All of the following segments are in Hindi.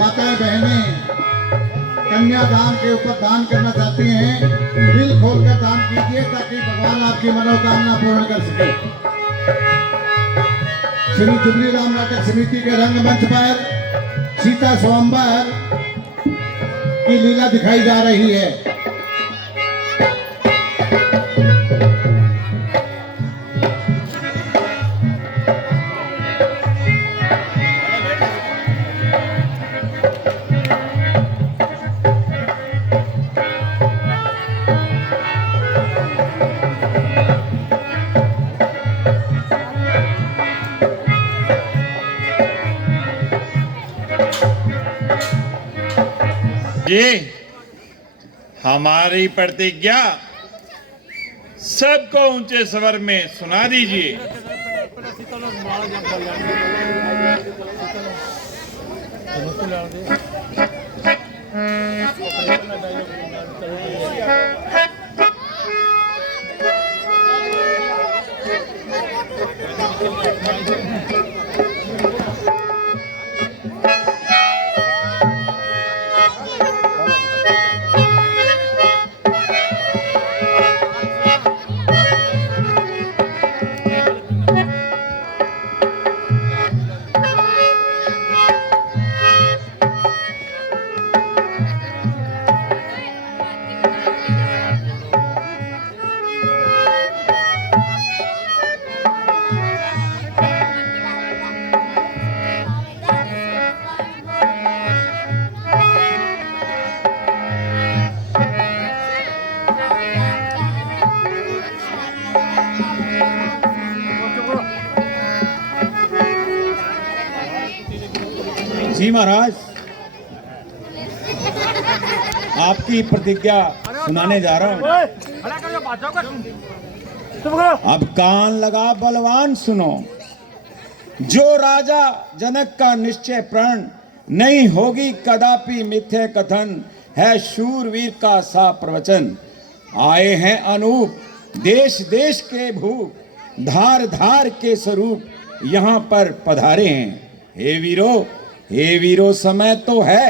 माताएं बहनें कन्यादान के ऊपर दान करना चाहती हैं, दिल खोलकर दान कीजिए ताकि भगवान आपकी मनोकामना पूर्ण कर सके। श्री जुबली राम नाटक समिति के रंगमंच पर सीता स्वयंवर की लीला दिखाई जा रही है। ये हमारी प्रतिज्ञा सबको ऊंचे स्वर में सुना दीजिए। जी महाराज, आपकी प्रतिज्ञा सुनाने जा रहा हूं। अब कान लगा बलवान सुनो। जो राजा जनक का निश्चय प्रण, नहीं होगी कदापि मिथ्य कथन, है शूरवीर का सा प्रवचन। आए हैं अनूप देश देश के भूप, धार धार के स्वरूप यहाँ पर पधारे हैं। हे वीरो समय तो है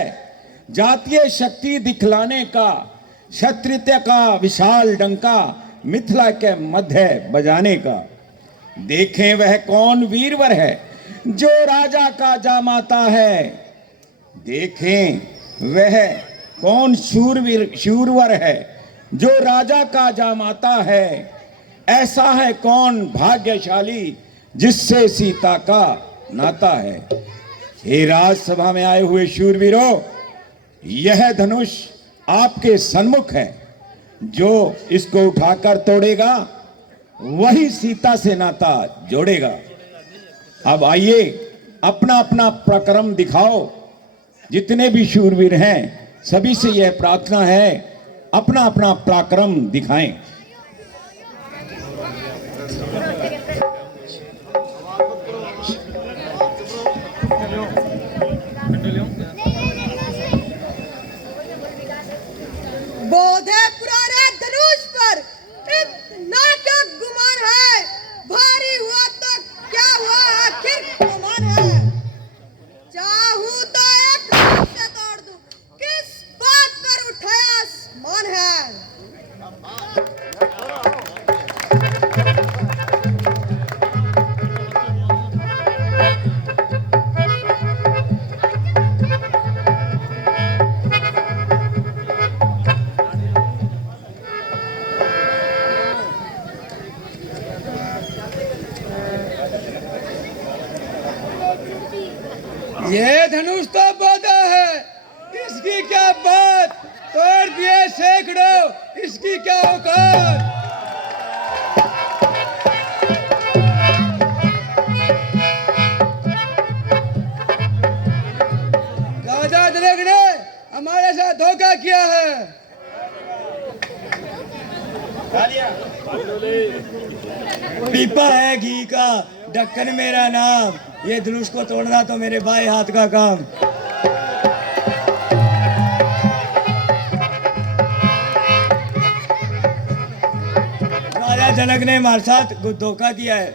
जातीय शक्ति दिखलाने का, क्षत्रिय का विशाल डंका मिथिला के मध्य बजाने का। देखें वह कौन वीरवर है जो राजा का जामाता है, देखें वह कौन शूरवर है जो राजा का जामाता है। ऐसा है कौन भाग्यशाली जिससे सीता का नाता है। हे राजसभा में आए हुए शूरवीरों, यह धनुष आपके सन्मुख है। जो इसको उठाकर तोड़ेगा वही सीता से नाता जोड़ेगा। अब आइए अपना अपना पराक्रम दिखाओ। जितने भी शूरवीर हैं सभी से यह प्रार्थना है, अपना अपना पराक्रम दिखाएं। बोधे पुराने धनुष पर इतना क्या गुमान है, भारी हुआ तो क्या हुआ, आखिर गुमान है। चाहूं तो एक हाथ से तोड़ दूं, किस बात पर उठाया आसमान है। ये धनुष तो बोधा है, इसकी क्या बात, तोड़ दिए सैकड़ों, इसकी क्या औकात। राजा जनक ने हमारे साथ धोखा किया है। पीपा है घी का, ढक्कन मेरा नाम, ये धनुष को तोड़ना तो मेरे बाएं हाथ का काम। राजा जनक ने हमारे साथ धोखा किया है।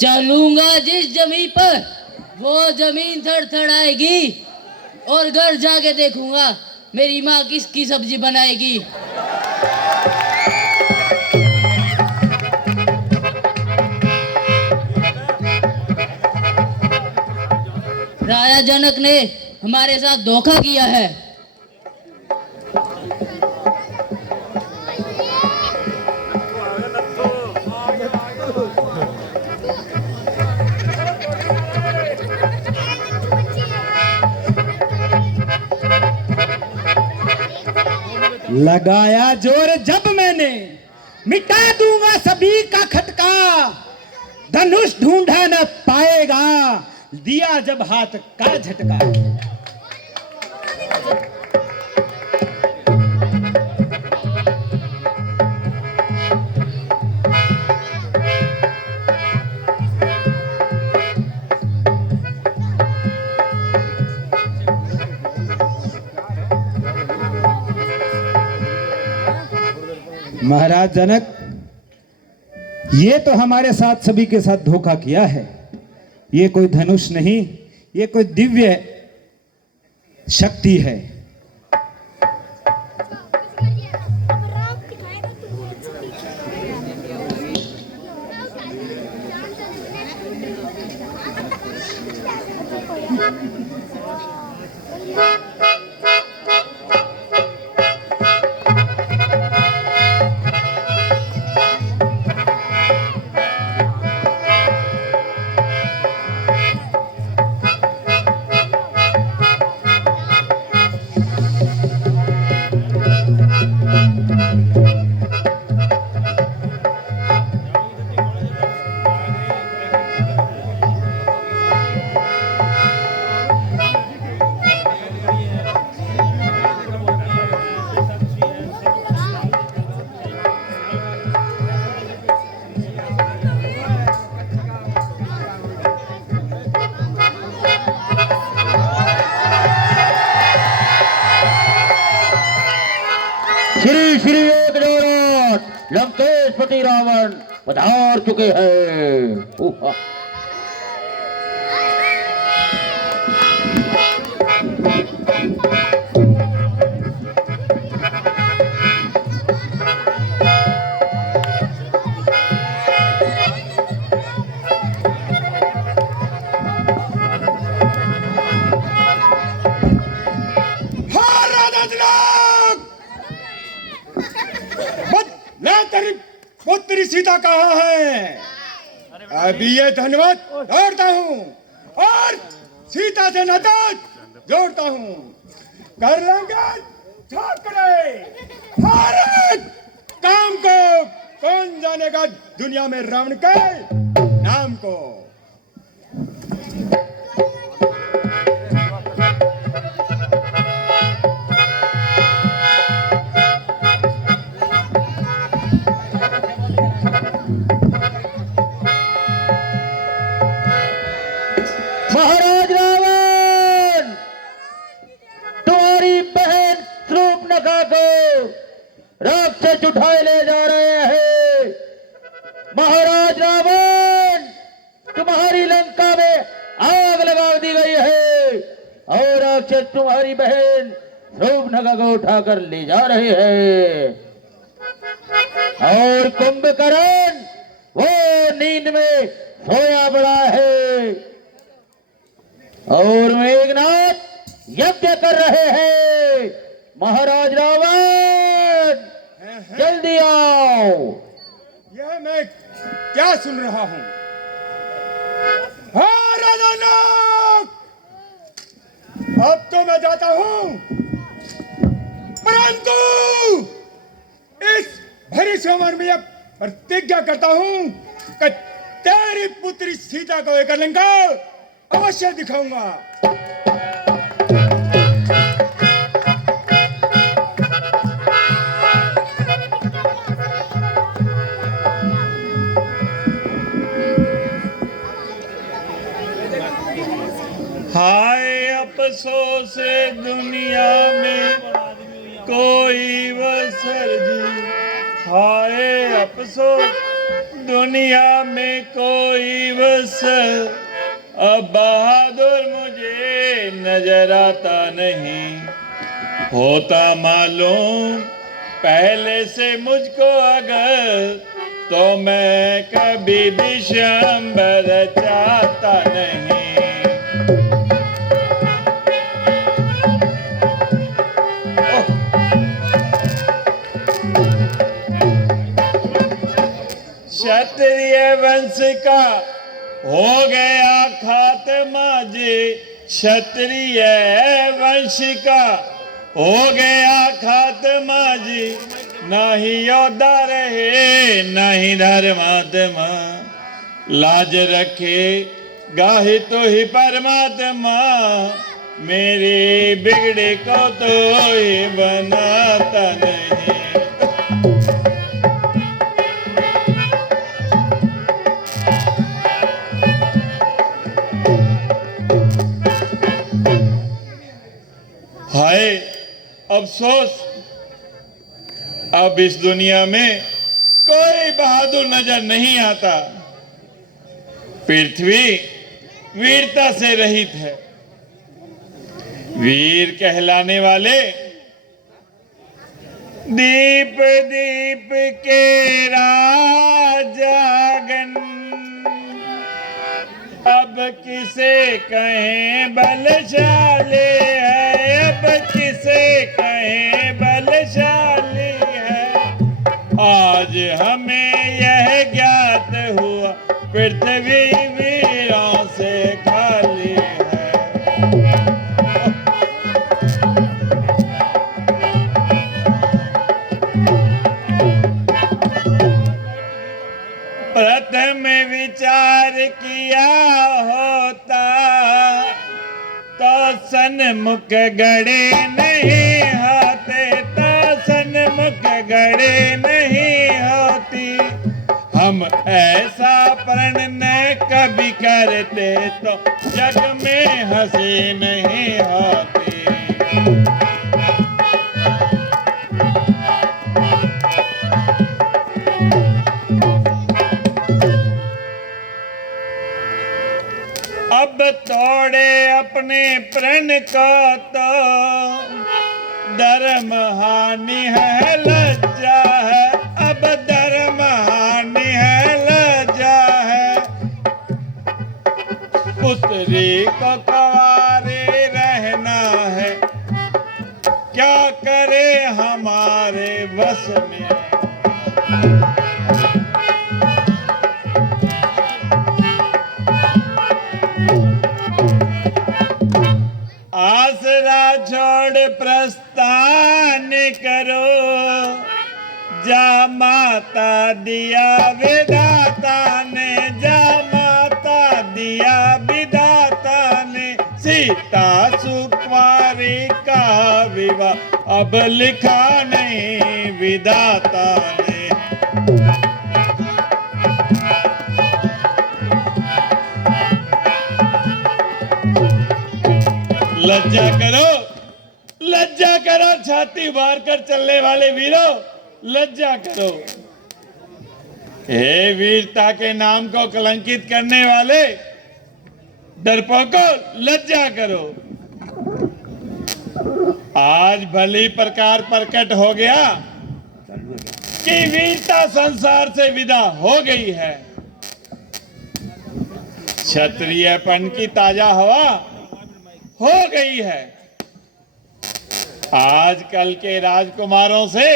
चलूंगा जिस जमीन पर वो जमीन थड़थड़ाएगी और घर जाके देखूंगा मेरी माँ किसकी सब्जी बनाएगी। राजा जनक ने हमारे साथ धोखा किया है। लगाया जोर जब मैंने मिटा दूंगा सभी का खटका, धनुष ढूंढा न पाएगा दिया जब हाथ का झटका। महाराज जनक, ये तो हमारे साथ सभी के साथ धोखा किया है। ये कोई धनुष नहीं, ये कोई दिव्य शक्ति है। श्री श्री एक लंकेशपति रावण पधार चुके हैं। पुत्री सीता कहाँ है? अभी ये धन्यवाद जोड़ता हूँ और सीता से नाता जोड़ता हूँ। कर लेंगे ठाकरे भारत काम को, कौन जानेगा दुनिया में रावण के नाम को। महाराज रावण तुम्हारी बहन शूर्पणखा को राक्षस उठाए ले जा रहे हैं। महाराज रावण तुम्हारी लंका में आग लगा दी गई है और राक्षस तुम्हारी बहन शूर्पणखा को उठाकर ले जा रहे हैं। और कुंभकर्ण वो नींद में सोया पड़ा है और मेघनाथ यज्ञ कर रहे हैं। महाराज रावण जल्दी आओ। यह मैं क्या सुन रहा हूं? हाँ राजा जनक, अब तो मैं जाता हूं, परंतु इस भरी समर में अब प्रतिज्ञा करता हूं कि तेरी पुत्री सीता को एक लंका अवश्य दिखाऊंगा। हाय अफसोस दुनिया में कोई वसर जी, हाय अफसोस दुनिया में कोई बस अब बहादुर मुझे नजर आता नहीं। होता मालूम पहले से मुझको अगर, तो मैं कभी विश्वंभर चाहता नहीं। क्षत्रिय वंश का हो गया खात्मा जी, क्षत्रिय वंश का हो गया खात्मा जी। ना ही योद्धा रहे ना ही धर्मात्मा, लाज रखे गाही तो ही परमात्मा। मेरे बिगड़े को तो ही बनाता नहीं। हाय अफसोस, अब इस दुनिया में कोई बहादुर नजर नहीं आता। पृथ्वी वीरता से रहित है। वीर कहलाने वाले दीप दीप के राजागन, अब किसे कहें बलशाली है, अब किसे कहें बलशाली है। आज हमें यह ज्ञात हुआ पृथ्वी वीरों से खाली है। प्रथम विचार किया होता तो सन्मुख गड़े नहीं होते, तो सन्मुख गड़े नहीं होती। हम ऐसा प्रण कभी करते तो जग में हंसी नहीं होती। अब तोड़े अपने प्रण को तो धर्म हानि है लज्जा है, अब धर्म हानि है लज्जा है। पुत्री को कुंवारे रहना है, क्या करे हमारे वश में। आसरा छोड़ प्रस्थान करो, जा माता दिया विधाता ने, जा माता दिया विधाता ने। सीता सुकुमारी का विवाह अब लिखा नहीं विधाता ने। लज्जा करो छाती मार कर चलने वाले वीरों, लज्जा करो। हे वीरता के नाम को कलंकित करने वाले डरपोकों, लज्जा करो। आज भली प्रकार प्रकट हो गया कि वीरता संसार से विदा हो गई है। क्षत्रियपन की ताजा हवा हो गई है। आजकल के राजकुमारों से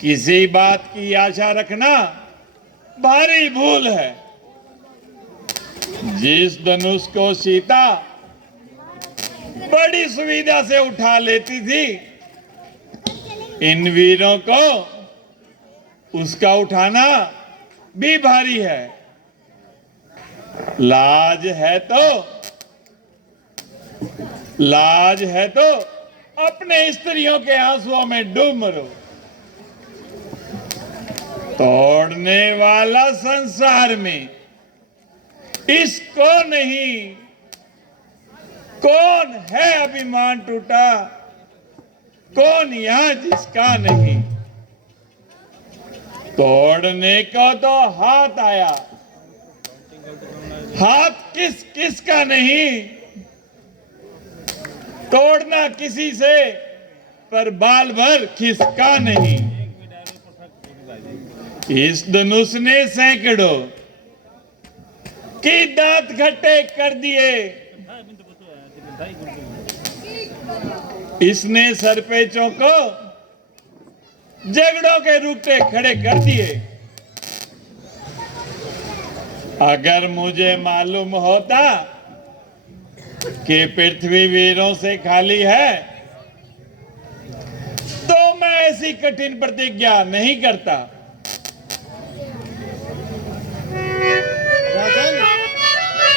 किसी बात की आशा रखना भारी भूल है। जिस धनुष को सीता बड़ी सुविधा से उठा लेती थी, इन वीरों को उसका उठाना भी भारी है। लाज है तो अपने स्त्रियों के आंसुओं में डूब मरो। तोड़ने वाला संसार में इसको नहीं, कौन है अभिमान टूटा, कौन यहां जिसका नहीं। तोड़ने को तो हाथ आया, हाथ किस किस का नहीं, तोड़ना किसी से पर बाल भर खिसका नहीं। इस धनुष ने सैकड़ों की दांत खट्टे कर दिए, इसने सरपेचों को झगड़ों के रूपे खड़े कर दिए। अगर मुझे मालूम होता कि पृथ्वी वीरों से खाली है तो मैं ऐसी कठिन प्रतिज्ञा नहीं करता। राजन,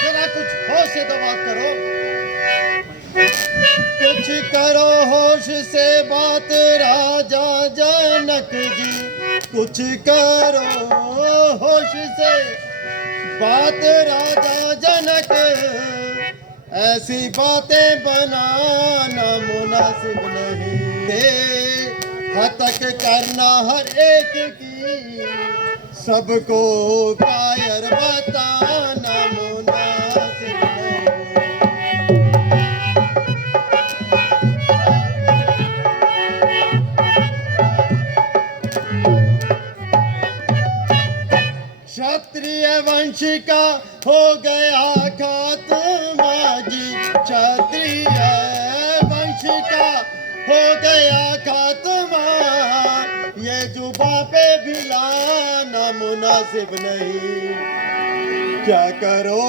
जरा कुछ होश से तो बात करो। कुछ करो होश से बात राजा जनक जी, कुछ करो होश से बात राजा जनक, ऐसी बातें बनाना मुनासिब नहीं, हतक करना हर एक की, सबको कायर बताना मुनासिब नहीं। क्षत्रिय वंश का हो गया खात्मा जी, क्षत्रिय वंश का हो गया खात्मा, ये जुबा पे भी लाना मुनासिब नहीं। क्या करो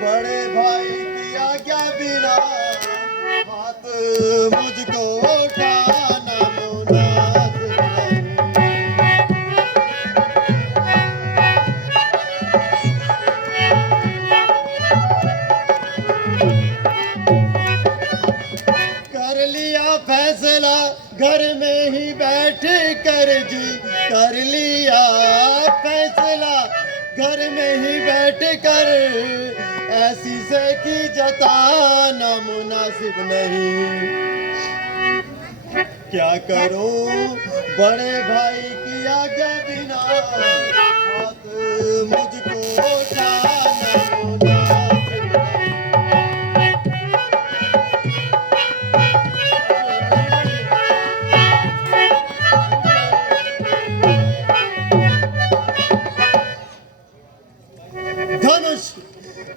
बड़े भाई की आज्ञा बिना, हाथ मुझको उठाना मुनासिब नहीं। कर लिया फैसला घर में ही बैठ कर जी, कर लिया फैसला घर में ही बैठ कर, ऐसी से की जताना मुनासिब नहीं। क्या करो बड़े भाई की आज्ञा बिना, हाथ मुझको उठाना मुनासिब नहीं। धनुष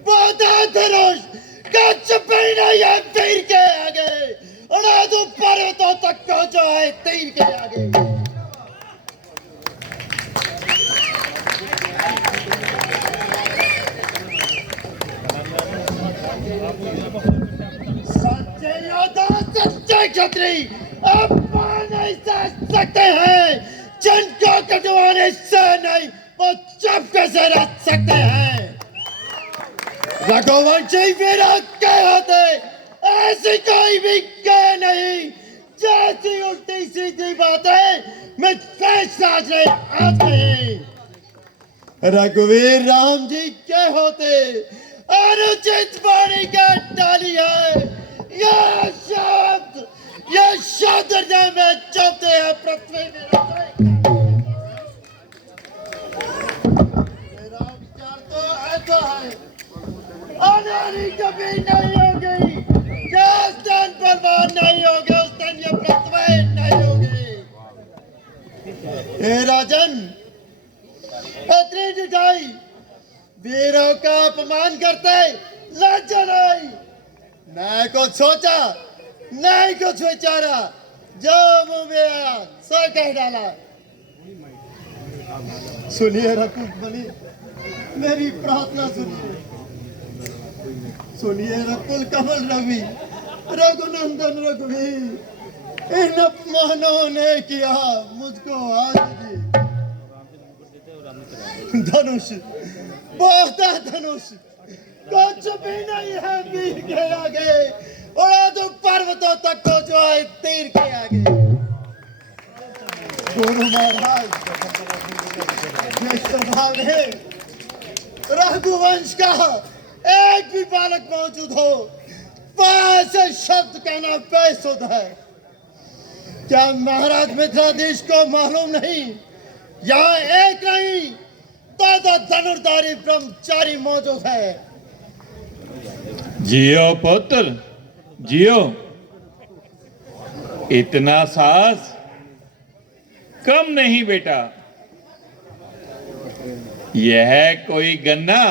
बोधा धनुष कच्छ पहना या तीर के आगे, उड़ा दो पर्वतों तक को जो है तीर के आगे। सच्चे योद्धा सच्चे क्षत्रिय अपमान नहीं सह सकते हैं, जिनको कटवाने से नहीं वो चुपके से रह सकते हैं। रघुवंशी वीरों के होते ऐसी कोई भी कहे नहीं, जैसी उल्टी सीधी बातें मैं आज नहीं। रघुवीर राम जी के होते अनुचित वाणी का डाली है, यह शब्द में चौथे हैं पृथ्वी में। मेरा विचार तो ऐसा है, अनारी कभी नहीं होगी, जिस दिन बलवान नहीं होगे उस दिन ये पृथ्वी नहीं होगी। हे राजन, इतनी जुटाई वीरों का अपमान करते लज्जा नहीं, न कुछ सोचा नहीं कुछ विचारा, जो मुंह में आया सो कह डाला। सुनिए रघुबली, मेरी प्रार्थना सुनिए, सुनिए रघुकुल कमल रवि, रघुनंदन रघुवीर, इन अपमानों ने किया मुझको आज भी। धनुष बोधा धनुष कुछ भी नहीं है वीर के आगे, उड़ा दो पर्वतों तक को जो है तीर के आगे। गुरु महाराज ये सभा में रघुवंश का एक भी बालक मौजूद हो तो ऐसे शब्द कहना बेसुध है। क्या महाराज मिथिलाधीश को मालूम नहीं यहाँ एक नहीं दो धनुर्धारी ब्रह्मचारी मौजूद है। जियो पुत्र जियो। इतना साहस कम नहीं बेटा। यह कोई गन्ना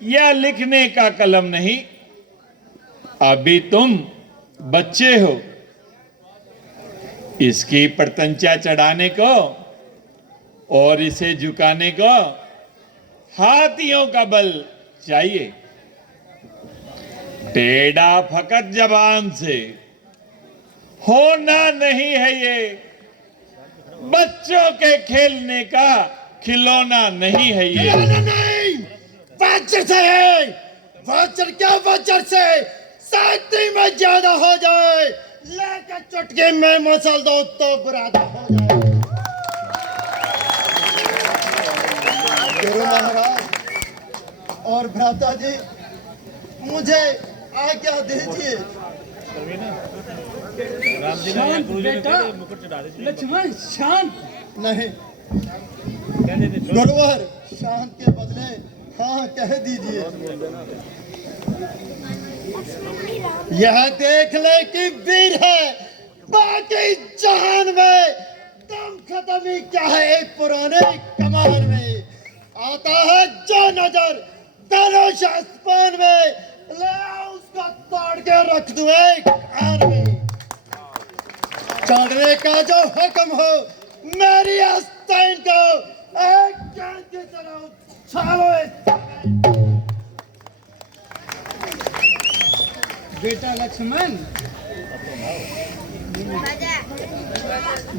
या लिखने का कलम नहीं। अभी तुम बच्चे हो। इसकी प्रतंचा चढ़ाने को और इसे झुकाने को हाथियों का बल चाहिए। टेढ़ा फकत जबान से होना नहीं है ये। बच्चों के खेलने का खिलौना नहीं है ये। खिलौना नहीं, वाचर से है। वाचर क्या वाचर से शादी में ज्यादा हो जाए, लेकर चुटकी में मसल दो तो बुरादा हो जाए। गुरु महाराज और भ्राता जी, मुझे आज्ञा दीजिए। शांत बेटा, लक्ष्मण शांत। नहीं गुरुवर, शांत के बदले हाँ कह दीजिए। यह देख ले कि वीर है, बाकी जहान में दम खत्म ही क्या है। एक पुराने कमान में आता है जो नजर धनुष आसमान में, ले उसको तोड़ के रख दूं एक आन में। चढ़ने का जो हुक्म हो मेरी आस्तीन को एक गेंद की तरह उछालो। बेटा लक्ष्मण,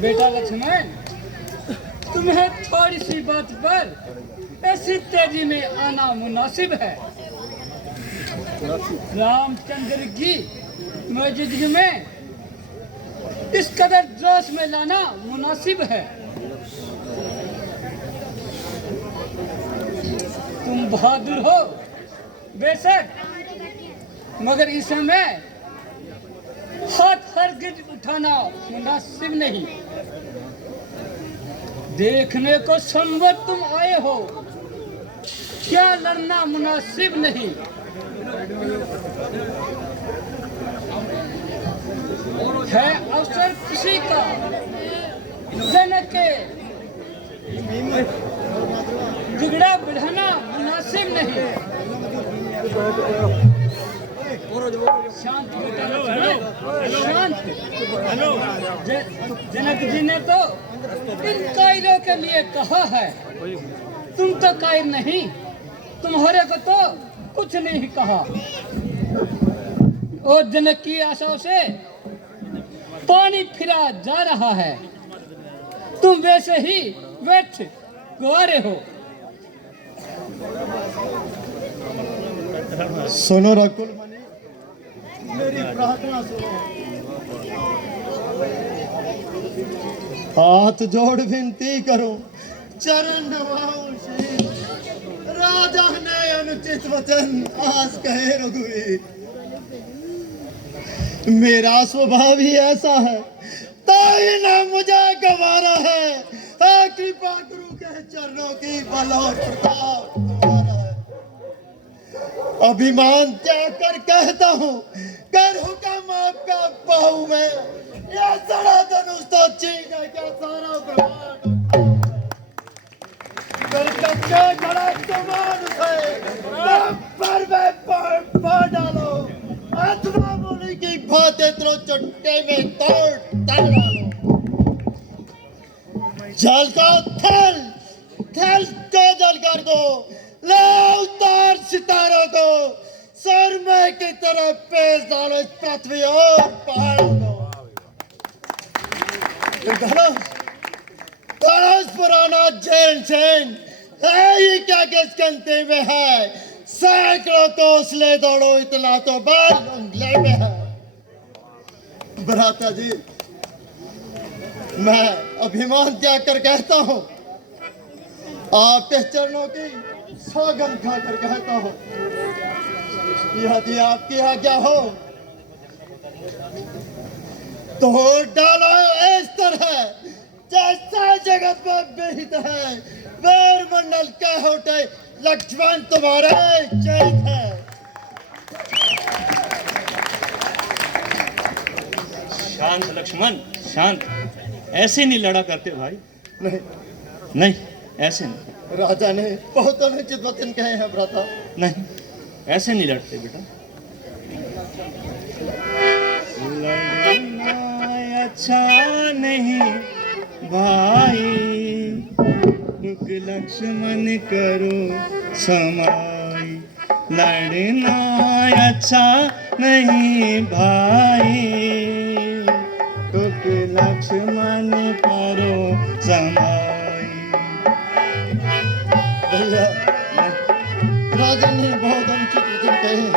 बेटा लक्ष्मण, तुम्हें थोड़ी सी बात पर ऐसी तेजी में आना मुनासिब है। रामचंद्र की मौजूदगी में इस कदर जोश में लाना मुनासिब है। तुम बहादुर हो बेशक, मगर इस समय हाथ हरगिज उठाना मुनासिब नहीं। देखने को संवत तुम आए हो, क्या लड़ना मुनासिब नहीं। है अवसर खुशी का, जनक के झगड़ा बढ़ाना मुनासिब नहीं। शांत बेटा शांत। जनक जी ने तो इन कायरों के लिए कहा है, तुम तो कायर नहीं, तुम्हारे को तो कुछ नहीं कहा। और जनक की आशाओं से पानी फिरा जा रहा है, तुम वैसे ही व्यर्थ गुआरे हो। सुनो रकुल मणि, मेरी प्रार्थना सुनो। हाथ जोड़ विनती करो, चरण नवाऊं शीश। राजा ने अनुचित वचन आज कहे रघुवीर। मेरा स्वभाव ही ऐसा है, ताई ना मुझे गवारा है। कृपा गुरु के चरणों की बल और प्रताप तुम्हारा है। अभिमान त्याग कर कहता हूँ, कर हुक्म आपका पाहू में। यह सड़ा धनुष तो छीन है क्या सारा ब्रह्मांड। कर कच्चे खड़ा तो मानुष है, पर वे पार डालो। आत्मा मुनि की भाते त्रो चट्टे में तोड़ तल डालो। जल को थल थल को जल कर दो। ले उतार सितारों को सरमे की तरफ पेश डालो। इस पृथ्वी और पहाड़ों को धनुष पुराना जैन सैन है। ये क्या किस कंते में है, सैकड़ों कोसले दौड़ो, इतना तो बाल उंगले में है। भ्राता जी, मैं अभिमान त्याग कर कहता हूँ, आपके चरणों की सौगंध खाकर कहता हूँ, यदि आपकी आज्ञा हो तो डालो इस तरह जैसा जगत में विहित है, वीर मंडल का होटे लक्ष्मण तुम्हारे चरित है। शांत लक्ष्मण, शांत। ऐसे नहीं लड़ा करते भाई। नहीं नहीं, ऐसे नहीं। राजा ने बहुत अनुचित वचन कहे हैं भ्राता। नहीं, ऐसे नहीं लड़ते बेटा। लड़ना अच्छा नहीं भाई, रुक लक्ष्मण करो समाई। लड़ना अच्छा नहीं भाई, रुक लक्ष्मण करो समाई। भैया, राजा ने बहुत अनुचित वचन कहे हैं।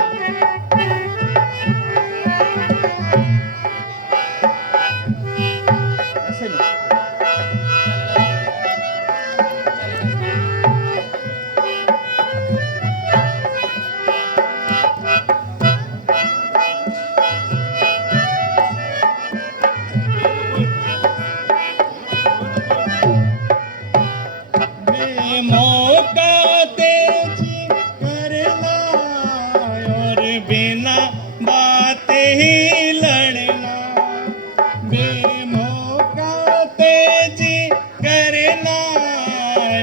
ऐसे नहीं। मौका तेजी करना और बिना बात ही लड़ना। बेमौका तेजी करना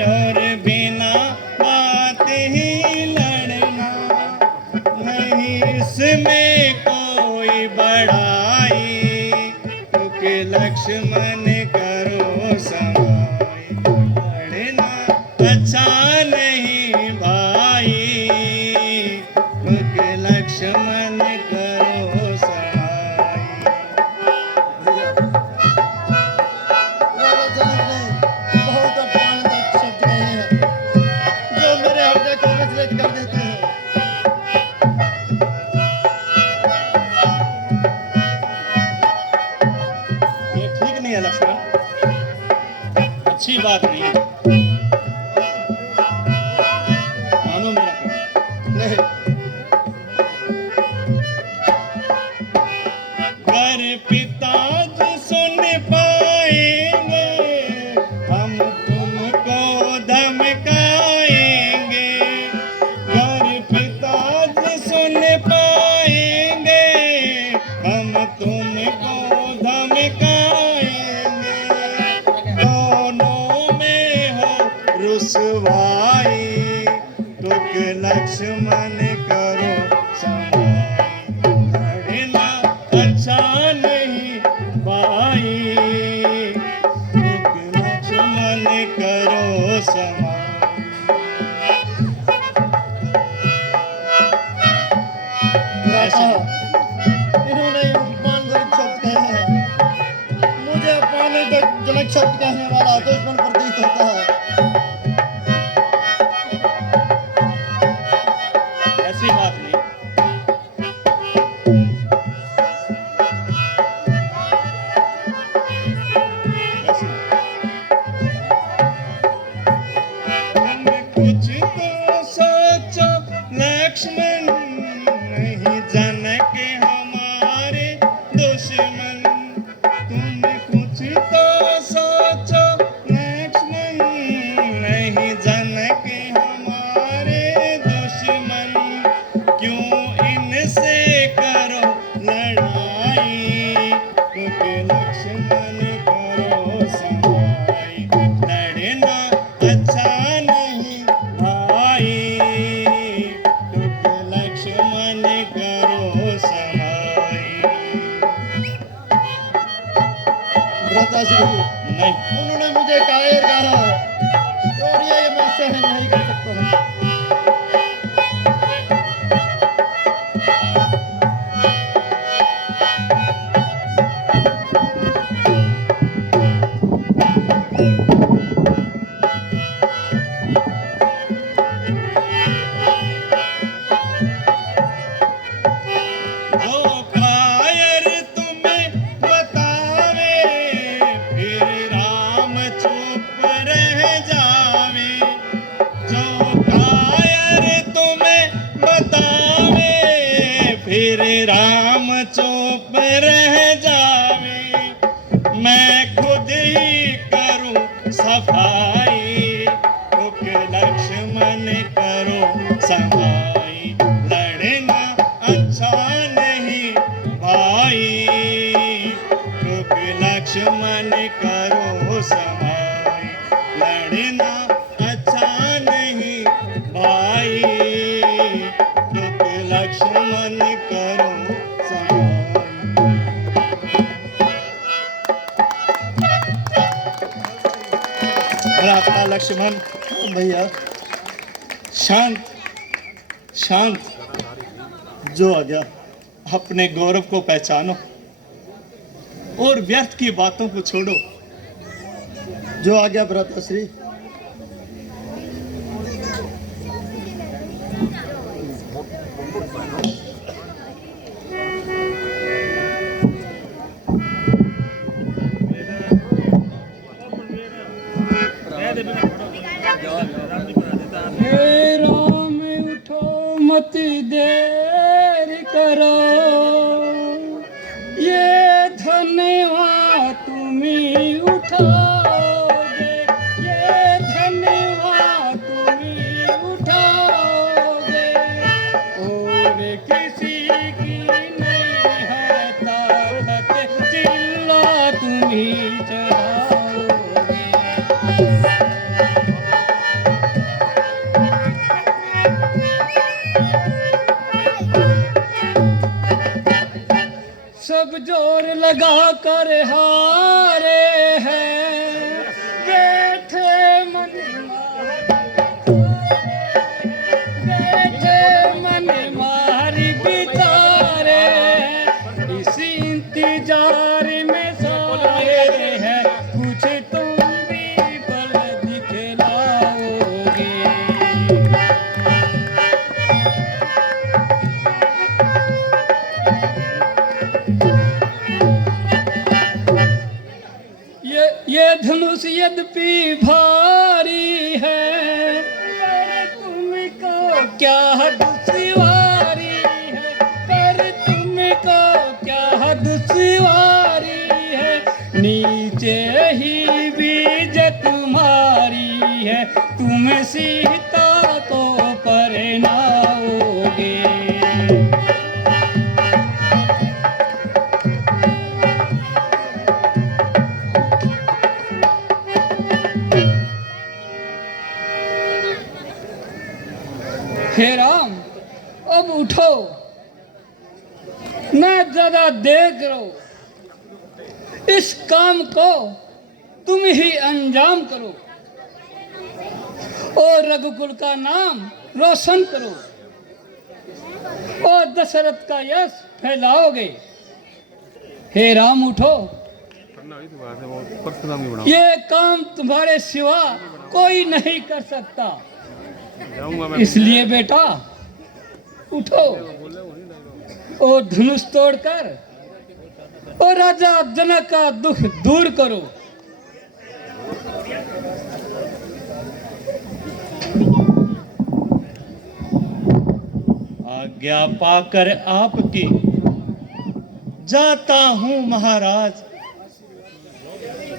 और बिना बात ही लड़ना। नहीं इसमें कोई बड़ाई, क्योंकि लक्ष्मण करो समाई। लड़ना अच्छा नहीं भाई, क्योंकि लक्ष्मण करो समाई। राजा जनक ने बहुत अपमानजनक शब्द कहे हैं, जो मेरे हृदय को विचलित कर देते हैं। ये ठीक नहीं है लक्ष्मण, अच्छी बात नहीं है। मानो मेरा कहना। नहीं, घर पिताजी सुन पाएंगे, हम तुमको धमकाएंगे। घर पिताजी सुन पाएंगे, हम तुमको धमकाएंगे। दोनों में हो रुसवाई, तुक लक्ष्मण करो समाई। लड़ना अच्छा नहीं भाई, तुक लक्ष्मण करो समाई। भ्राता, इन्होंने अपमानजनक शब्द कहे हैं। मुझे अपमानजनक शब्द कहने वाला दुश्मन प्रतीत होता है। ऐसी बात नहीं। ऐसी तुम कुछ तो सोचो लक्ष्मण, नहीं जनक हमारे दुश्मन। तुम कुछ तो सोचो लक्ष्मण, नहीं जनक हमारे दुश्मन। क्यों इनसे करो लड़ाई, क्योंकि लक्ष्मण करो समाई। लड़ना अच्छा नहीं भाई, क्योंकि लक्ष्मण करो समाई। भ्राता श्री, नहीं, उन्होंने मुझे कायर कहा और ये मैं सहन नहीं कर सकता हूँ। जो कायर तुम्हें बतावे, फिर राम चुप रह जावे। जो कायर तुम्हें बतावे, फिर राम चुप रह जावे। मैं खुद ही बल करो समान। भ्राता लक्ष्मण, भैया शांत शांत, जो आ गया। अपने गौरव को पहचानो और व्यर्थ की बातों को छोड़ो। जो आ गया भ्राताश्री। हे राम उठो मत देर करो, ये धन्यवा तुम्हें उठाओगे, ये धन्यवा तुम्हें उठाओगे, और किसी की नहीं है ताकत, चिल्ला तुम्हें चढ़ाओगे। सब जोर लगा कर हारे हैं, बैठे मन बैठे मन मारी बिचारे, इसी इंतजार में सारे हैं, कुछ तुम भी बल दिखलाओगे। ये धनुष यद्यपि भारी है, पर तुमको क्या दुश्वारी है, पर तुमको क्या दुश्वारी है, नीचे ही बीज तुम्हारी है, तुम सीता को परनाओगे। हे राम, अब उठो, न ज्यादा देर करो, इस काम को तुम ही अंजाम करो और रघुकुल का नाम रोशन करो और दशरथ का यश फैलाओगे। हे राम उठो, ये काम तुम्हारे सिवा कोई नहीं कर सकता, इसलिए बेटा उठो और धनुष तोड़कर और राजा जनक का दुख दूर करो। आज्ञा पाकर आपकी जाता हूं महाराज,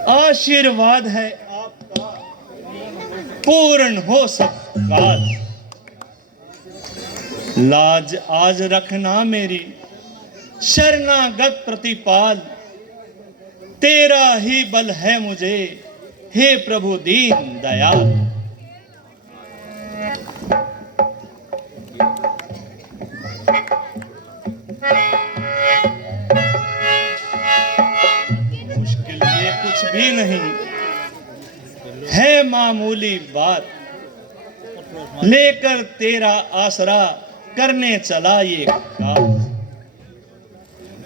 आशीर्वाद है आपका पूर्ण हो सब काज। लाज आज रखना मेरी शरणागत प्रतिपाल, तेरा ही बल है मुझे हे प्रभु दीन दयाल। मुश्किल ये कुछ भी नहीं है, मामूली बात लेकर तेरा आसरा करने चला ये काज।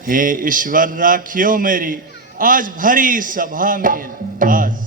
हे ईश्वर राखियो मेरी आज भरी सभा में लाज।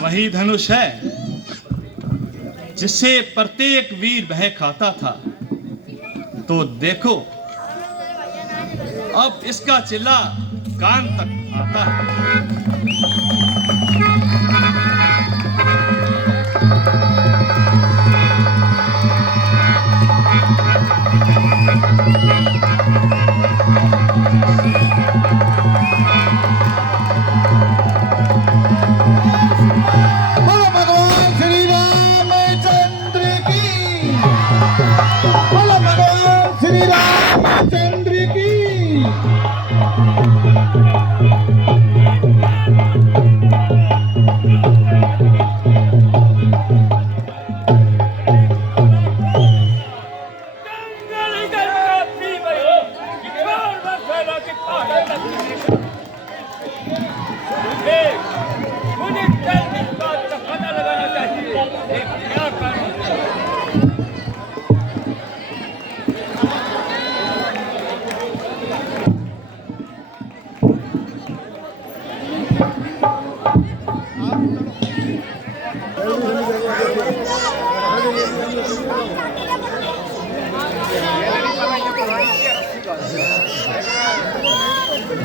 वही धनुष है जिससे प्रत्येक वीर भय खाता था। तो देखो अब इसका चिल्ला कान तक आता है। बोलो भगवान श्री रामचंद्र की, बोलो भगवान श्री रामचंद्र की।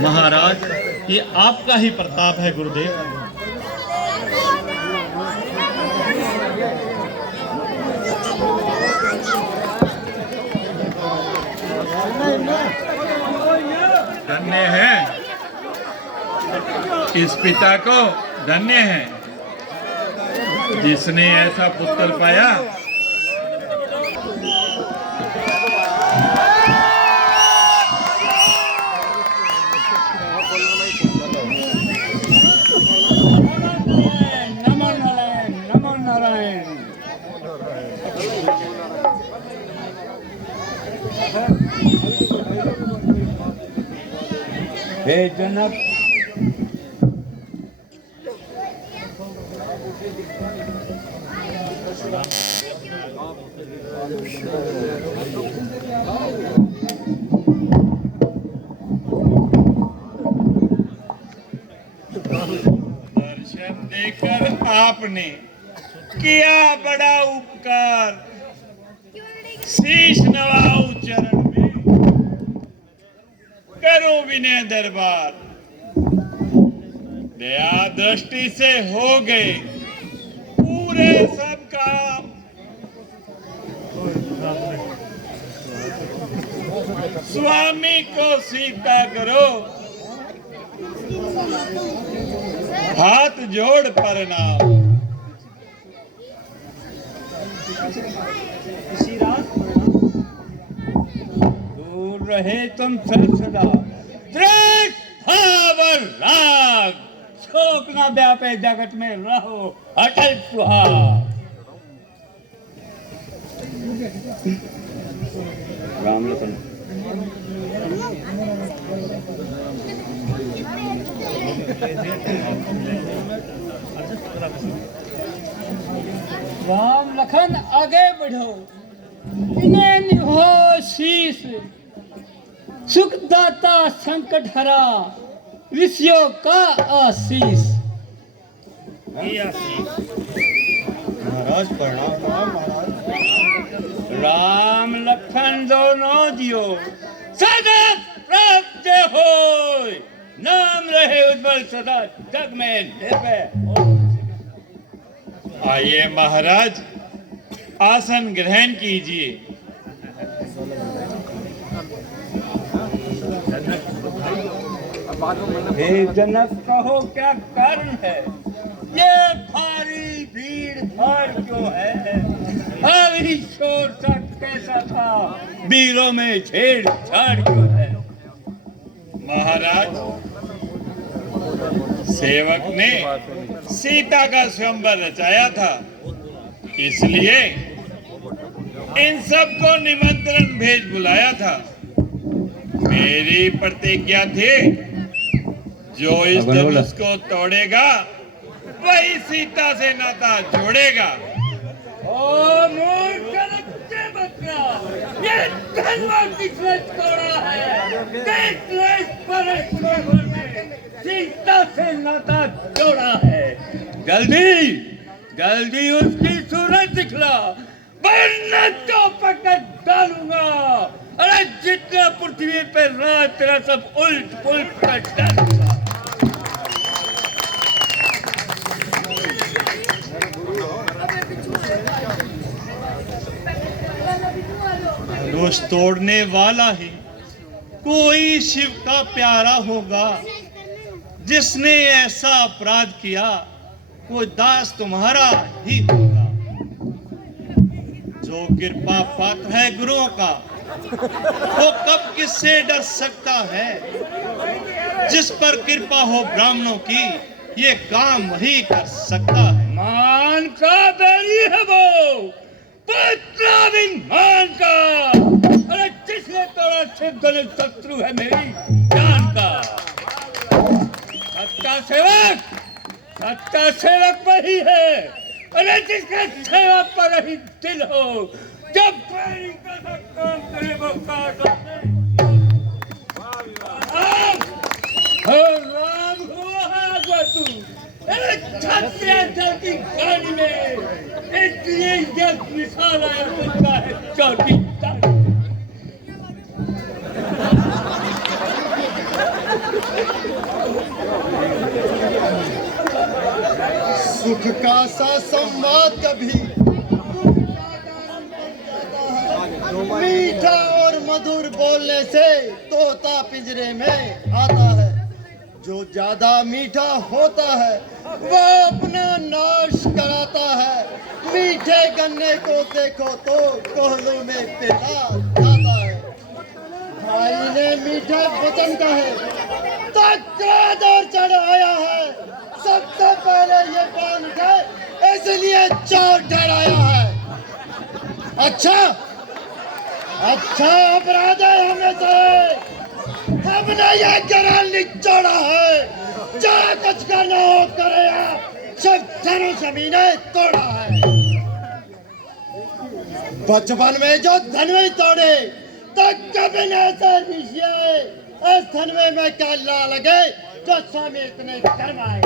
महाराज, ये आपका ही प्रताप है गुरुदेव। धन्य है इस पिता को, धन्य है जिसने ऐसा पुत्र पाया। नमो नारायण, नमो नारायण। हे जनक, दर्शन देकर आपने किया बड़ा उपकार। शीश नवाऊं चरण में, करूं विनय दरबार। दया दृष्टि से हो गए पूरे सब काम। स्वामी को सीता करो, हाथ जोड़ प्रणाम। दूर रहे तुम सब सदा द्वेष भाव और राग, शोक न व्यापे जगत में रहो अटल सुहाग। राम लखन राम लखन आगे बढ़ो, इन्हें निभो शीश। सुखदाता संकट हरा, ऋषियों का आशीष। महाराज प्रणाम। राम लखन दोनों दियो सदा प्राप्त हो, नाम रहे उज्जवल सदा जग में देवे। आइए महाराज, आसन ग्रहण कीजिए। हे जनक, कहो क्या कारण है, ये भारी भीड़ भाड़ क्यों है? अभी शोर सा कैसा था, वीरों में छेड़छाड़ क्यों है? महाराज, सेवक ने सीता का स्वयंवर रचाया था, इसलिए इन सबको निमंत्रण भेज बुलाया था। मेरी प्रतिज्ञा थी, जो इस धनुष को तोड़ेगा वही सीता से नाता जोड़ेगा। ओ मूर्ख लज्जे बकरा, ये धनवान किसने तोड़ा है? किसने परमेश्वर ने सीता से नाता जोड़ा है? जल्दी जल्दी उसकी सूरत दिखला, वरना तो पकड़ डालूंगा। अरे जितना पृथ्वी पे राज तेरा सब उल्ट पुल्ट का डर था। धनुष तोड़ने वाला ही कोई शिव का प्यारा होगा। जिसने ऐसा अपराध किया वो दास तुम्हारा ही होगा। जो कृपा पात्र है गुरुओं का वो कब किससे डर सकता है। जिस पर कृपा हो ब्राह्मणों की ये काम वही कर सकता है। मान का बैरी है वो, मान का। अरे जिसने तोड़ा शिव धनुष शत्रु है मेरी जान का। सच्चा सेवक वही है। अरे जिसका सेवा पर ही दिल हो, जब बैरी का काम करे वो काट राम हुआ है तू। अरे छात्रा की गाड़ी में इसलिए जब मिसाल आया तुझका है चौकी। सुख का सा संवाद कभी मीठा और मधुर बोलने से तोता पिंजरे में आता है। जो ज्यादा मीठा होता है वो अपना नाश कराता है। मीठे गन्ने को देखो तो कोहलों में पिला जाता है। भाई ने मीठा वचन कहे तो क्रोध और चढ़ आया है। सबसे पहले ये बांध गए इसलिए चोर ठहराया है। अच्छा अपराध है हमें से। हमने ये गराल निचोड़ा है। जो कुछ करना हो करे आप सब धनो जमीने तोड़ा है। बचपन में जो धनवे तोड़े तो कभी न इस धनवे में क्या ला लगे जो स्वामी इतने करवाए।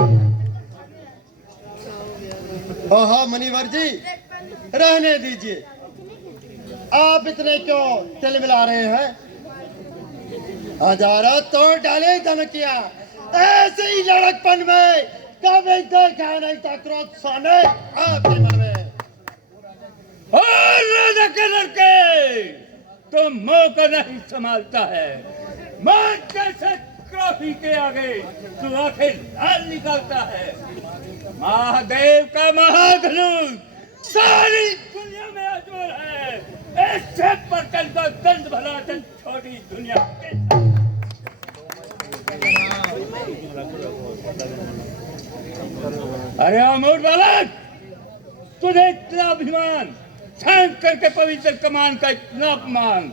ओहो मुनिवर जी रहने दीजिए। आप इतने क्यों तिल मिला रहे हैं। हजारों तोड़ डाले धन किया ऐसे ही लड़कपन में कभी देखा नहीं था। क्रोध स्वामी आपके मन में। और राजा के लड़के तो मुंह को नहीं संभालता है। मां कैसे ट्रॉफी के आगे तू आंखें लाल निकालता है। महादेव का महाधनुष सारी दुनिया में अजोर है। ऐसे पर का दंड भला चल छोटी दुनिया के। अरे अमूर बालक, तुझे इतना अभिमान, शांत करके पवित्र कमान का इतना अपमान।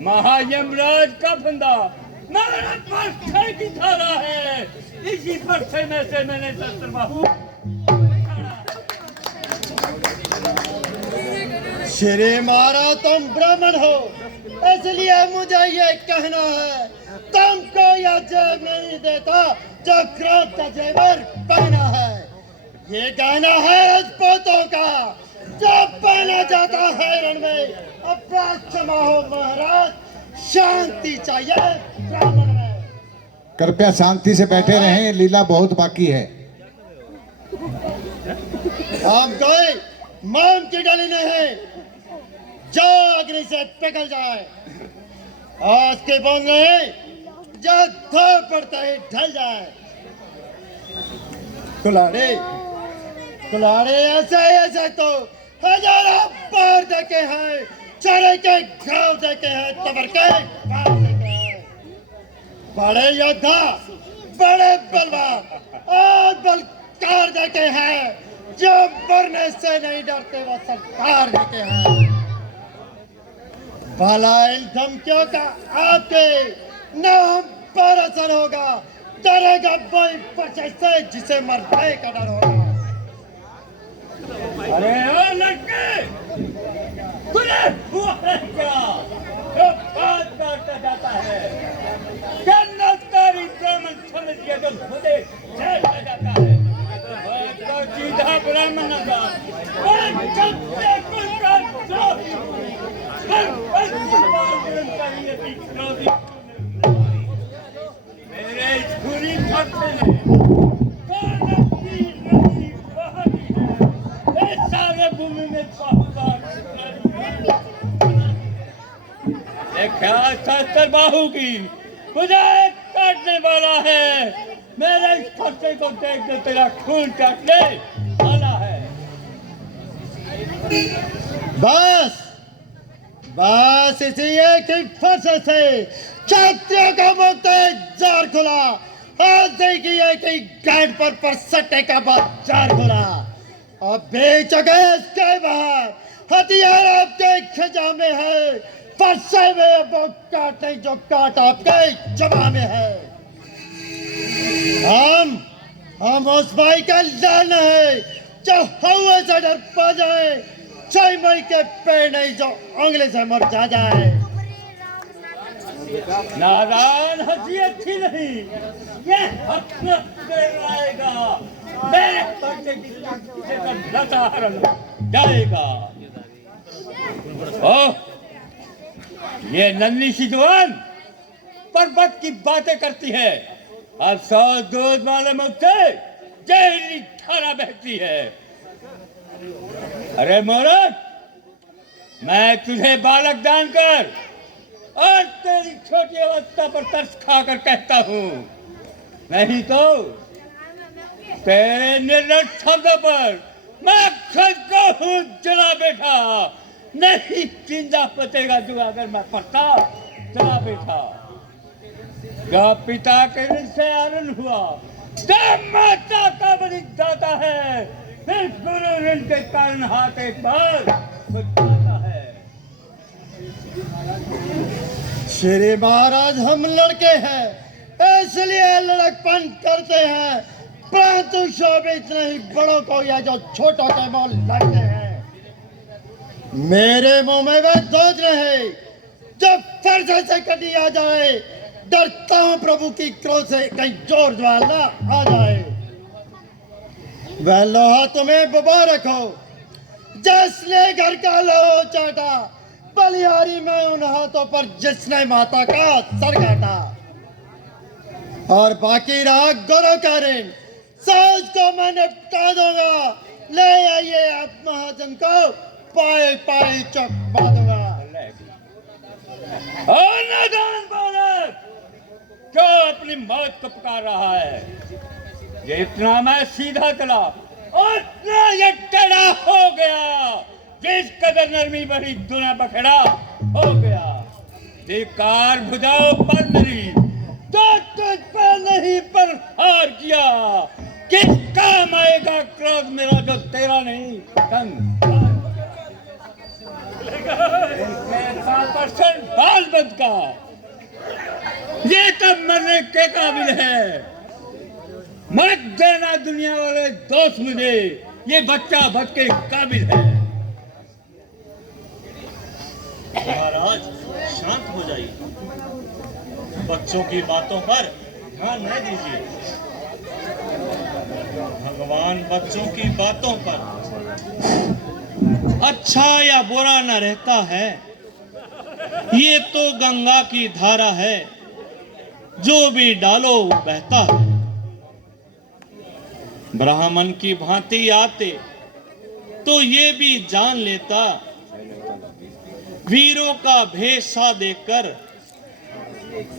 महायमराज का फंदा मेरा पर की धारा है। इसी पर से मैंने शस्त्र बाहु। श्री मारा तुम ब्राह्मण हो इसलिए मुझे ये कहना है। तुमको यह जेब नहीं देता जो क्रोध का जेवर पहना है। ये गहना है राजपूतों का जो पहना जाता है रण में। अपराध क्षमा हो महाराज, शांति चाहिए ब्राह्मण में। कृपया शांति से बैठे रहें, लीला बहुत बाकी है। हम कोई माम की डाली नहीं है जो अग्नि से पिघल जाए। आज के बंद नहीं जो धो पड़ता है ढल जाए। कुलाड़े ऐसे तो हजारों पार देखे हैं। चरे के घाव देखे हैं, तबर के घाव देखे हैं। बड़े योद्धा बड़े बलवान और बलकार देखे हैं। जो मरने से नहीं डरते वो सरकार देखे हैं। भला इन धमकियों का आपके नाम पर असर होगा। डरेगा वही बच्चे से जिसे मरने का डर होगा। अरे ओ लड़के, तुझे हुआ है क्या? जो बात करता जाता है क्या नौकरी ब्राह्मण समझ के जो मुझे चढ़ जाता है। तो सीधा ब्राह्मण का और कब्जे कुल का द्रोही। हर बार करिए क्या शस्त्र बाहु की मुझे काटने वाला है। मेरे इस खर्चे को देख के तेरा खून काटने वाला है। बस बस इसी एक ही फरसे से छात्रों का मुक्त जार खुला। आज देखिए एक ही गेट पर सट्टे का बाजार खुला। अब बेचोगे इसके बाहर हथियार आपके खजाने है। फरसे में वो काट नहीं जो काट आपके जमा में है। हम उस भाई का लाना है जो हवा से डर पा जाए। 6 मई के पेड़ नहीं जो उंगली से मर जाए। नादान हंसी अच्छी नहीं, ये हकमत आएगा। मेरे बच्चे की से तो लताहरण जाएगा। ओह, ये नन्ही सी जुबान पर्वत की बातें करती है। अब 100 दूध वाले मुझसे जहरीली धारा बहती है। अरे मोरत, मैं तुझे बालक जानकर और तेरी छोटी अवस्था पर तरस खाकर कहता हूँ, नहीं तो तेरे निर्लज शब्दों पर मैं खुद को हूँ जला बैठा। नहीं जिंदा बचेगा तू अगर मैं पड़ता जला बैठा। जब पिता के ऋण से आनंद हुआ जब माता का बलि जाता है, फिर गुरु ऋण के कारण हाथ एक बार जाता है। श्री महाराज, हम लड़के हैं इसलिए लड़कपन करते हैं, परंतु शोभित नहीं बड़ों को या जो छोटों के मोल लगते हैं। मेरे मुंह में वह दूध रहे जब फर्ज से कटी आ जाए। डरता हूं प्रभु की क्रोध से कहीं जोर ज्वाला आ जाए। वह लोहा तुम्हें बुबा रखो जिसने घर का लोहा चाटा। बलिहारी में उन हाथों पर जिसने माता का सर काटा। और बाकी रहा गुरु का ऋण, सास को मैं निपटा दूंगा। ले आइए आप महाजन को पाए पाए चौंका दूंगा। नादान बालक, जो अपनी मौत को पुकार रहा है, ये इतना मैं सीधा चला उतना ये टेढ़ा हो गया। जिस कदर नरमी भरी दुनिया बखेड़ा हो गया। धिक्कार भुजाओ पर मेरी, तो तुझ पर नहीं पर हार किया। किस काम आएगा क्रोध मेरा जो तेरा नहीं संग। बाल बंद का ये तो मरने के काबिल है। मत देना दुनिया वाले दोस्त मुझे, ये बच्चा बच के काबिल है। महाराज शांत हो जाइए, बच्चों की बातों पर ध्यान न दीजिए। भगवान बच्चों की बातों पर अच्छा या बुरा न रहता है। ये तो गंगा की धारा है, जो भी डालो वो बहता है। ब्राह्मण की भांति आते तो ये भी जान लेता, वीरों का भेष सा देखकर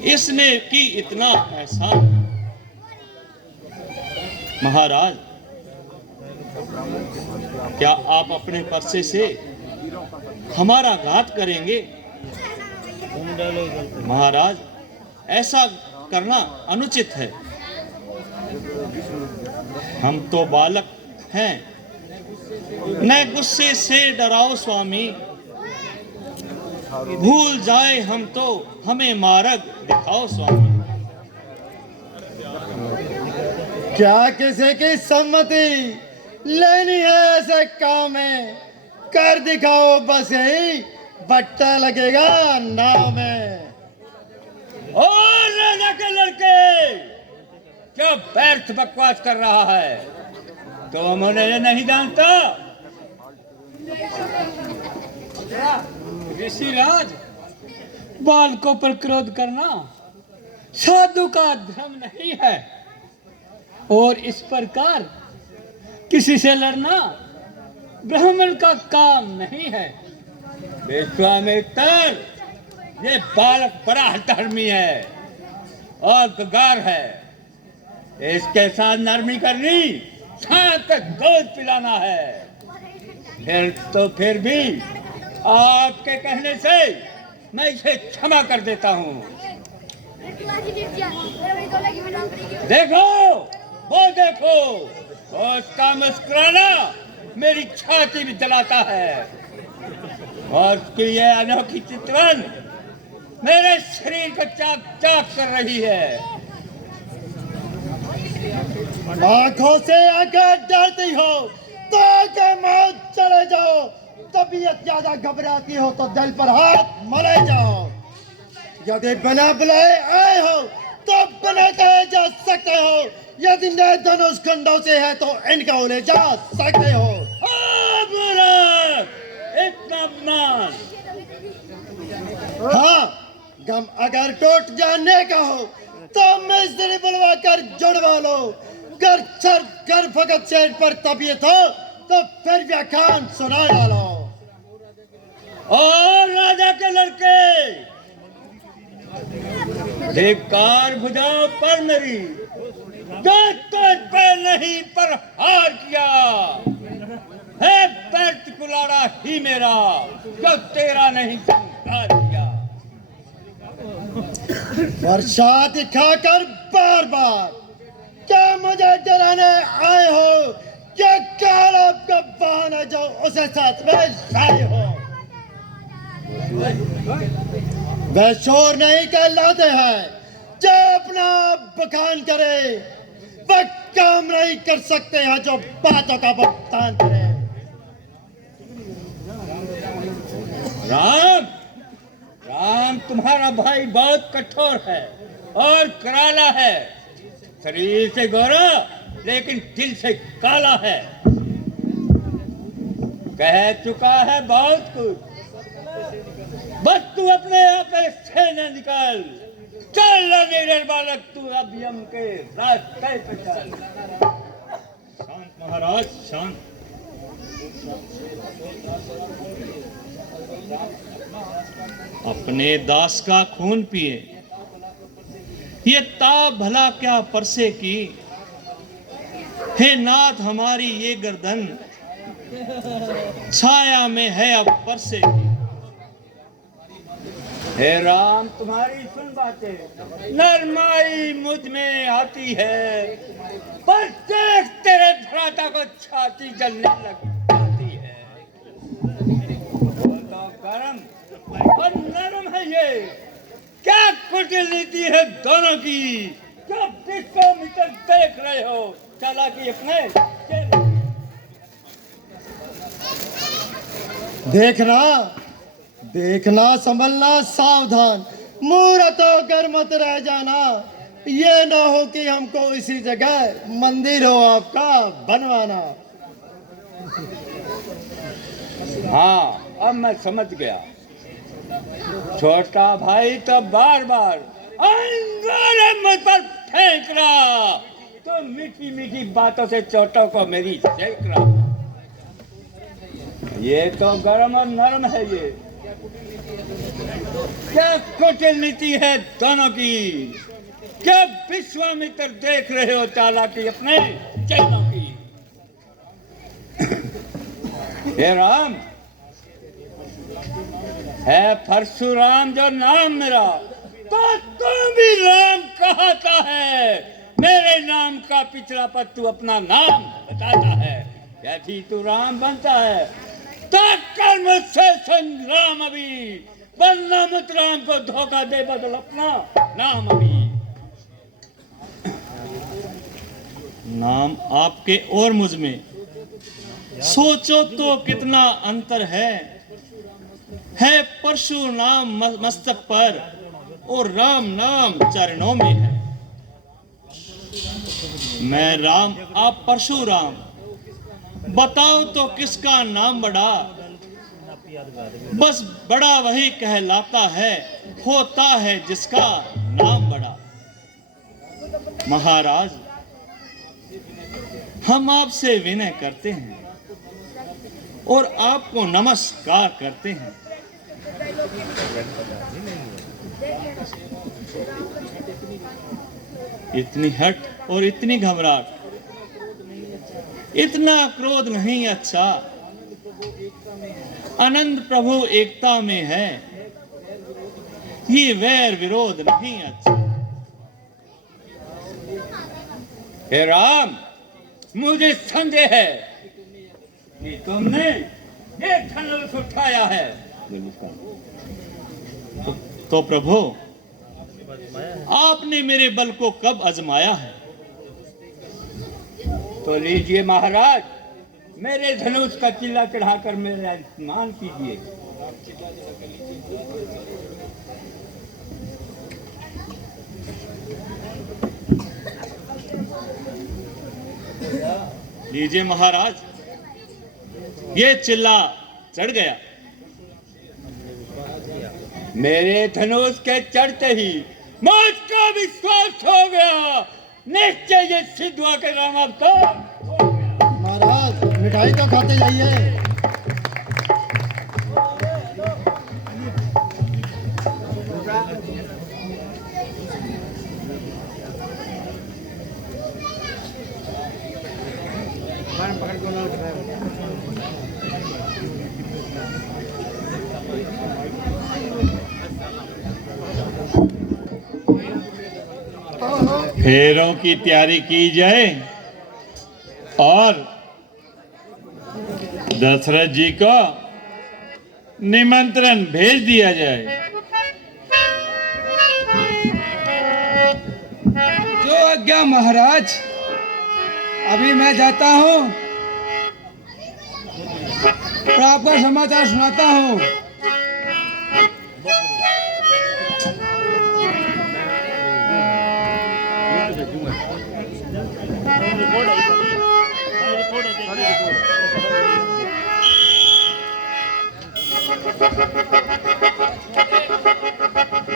इसने की इतना एहसान। महाराज, क्या आप अपने परसे से हमारा घात करेंगे? महाराज, ऐसा करना अनुचित है। हम तो बालक हैं, न गुस्से से डराओ स्वामी। भूल जाए हम तो हमें मार्ग दिखाओ स्वामी। क्या किसी की सम्मति लेनी है ऐसे काम में? कर दिखाओ बस यही बट्टा लगेगा नाव में। और राजा के लड़के क्या व्यर्थ बकवास कर रहा है? तो उन्हें ये नहीं जानता। ऋषिराज, बालकों पर क्रोध करना साधु का धर्म नहीं है, और इस प्रकार किसी से लड़ना ब्राह्मण का काम नहीं है। विश्वामित्र, ये बालक बड़ा धर्मी है और गगार है। इसके साथ नरमी करनी, शाम तक दूध पिलाना है। फिर भी आपके कहने से मैं इसे क्षमा कर देता हूँ। देखो, वो देखो, उसका मुस्कुराना मेरी छाती भी जलाता है और उसकी ये अनोखी चितवन मेरे शरीर को चाक चाक कर रही है। आंखों से आंखें डरती हो तो आंखें मौत चले जाओ। तबीयत ज्यादा घबराती हो तो दिल पर हाथ मले जाओ। यदि बिना बुलाए आए हो तो बिना कहे जा सकते हो। यदि नए धनुष खंडों से है तो इनका उन्हें जा सकते हो। इतना अपमान। हाँ, गम अगर टूट जाने का हो तो मिस्त्री बुलवा कर जुड़वा लो। कर भगत सेठ पर तबीयत हो तो फिर व्याख्यान सुना डालो। और राजा के लड़के, धिक्कार बुझाओ पर मेरी, जो तुझ पे नहीं पर हार किया है। व्यर्थ कुलाड़ा ही मेरा, जो तेरा नहीं संहार किया। वर्षा दिखाकर बार बार क्या मुझे डराने आए हो? क्या काल आपका बहाना जो उसे साथ में लाए हो? वे शोर नहीं कहलाते हैं जो अपना बखान करे। वह काम नहीं कर सकते हैं जो बातों का भुगतान करे। राम तुम्हारा भाई बहुत कठोर है और कराला है। शरीर से गोरा लेकिन दिल से काला है। कह चुका है बहुत कुछ, बस तू अपने आप से न निकल। चल निडर बालक, तू अभियम के रास्ते पे चल। शांत महाराज, शांत। अपने दास का खून पिए, ये ताप भला क्या परसे की। हे नाथ, हमारी ये गर्दन छाया में है अब परसे की। हे राम, तुम्हारी सुन बातें, नरमाई मुझ में आती है, पर देख तेरे भ्राता को छाती जलने लग जाती है। वो तो गरम और नरम है ये, क्या कुटिल नीति है दोनों की। जब विश्वामित्र देख रहे हो, चालाकी अपने देखना संभलना सावधान। मूर्त होकर मत रह जाना। ये ना हो कि हमको इसी जगह मंदिर हो आपका बनवाना। हाँ, अब मैं समझ गया। छोटा भाई तो बार बार अंगारे मुझ पर फेंक रहा, तो मीठी मीठी बातों से चोटों को मेरी सेक रहा। ये तो गरम और नरम है ये, क्या कुटिल नीति है दोनों की। क्या विश्वामित्र देख रहे हो चालाकी अपने चेलों की। हे राम, है परशुराम जो नाम मेरा, तो तू भी राम कहता है। मेरे नाम का पिछड़ा पर तू अपना नाम बताता है। यदि तू राम बनता है तो कर मुझसे संग्राम अभी, वरना मत राम को धोखा दे बदल अपना नाम अभी। नाम आपके और मुझ में सोचो तो कितना अंतर है परशुराम मस्तक पर और राम नाम चरणों में है। मैं राम, आप परशुराम, बताओ तो किसका नाम बड़ा। बस बड़ा वही कहलाता है, होता है जिसका नाम बड़ा। महाराज, हम आपसे विनय करते हैं और आपको नमस्कार करते हैं। इतनी हट और इतनी घबराहट, इतना क्रोध नहीं अच्छा। आनंद प्रभु एकता में है, ये वैर विरोध नहीं अच्छा। हे राम, मुझे संदेह है कि तुमने ये धनुष उठाया है। तो प्रभु, आपने मेरे बल को कब आजमाया है? तो लीजिए महाराज, मेरे धनुष का चिल्ला चढ़ाकर मेरा सम्मान कीजिए। लीजिए महाराज, ये चिल्ला चढ़ गया। मेरे धनुष के चढ़ते ही मुझका विश्वास हो गया, निश्चय ये सिद्ध हुआ के राम अवतार। महाराज मिठाई तो खाते जाइए। फेरों की तैयारी की जाए और दशरथ जी को निमंत्रण भेज दिया जाए। जो आज्ञा महाराज, अभी मैं जाता हूँ और आपका समाचार सुनाता हूँ।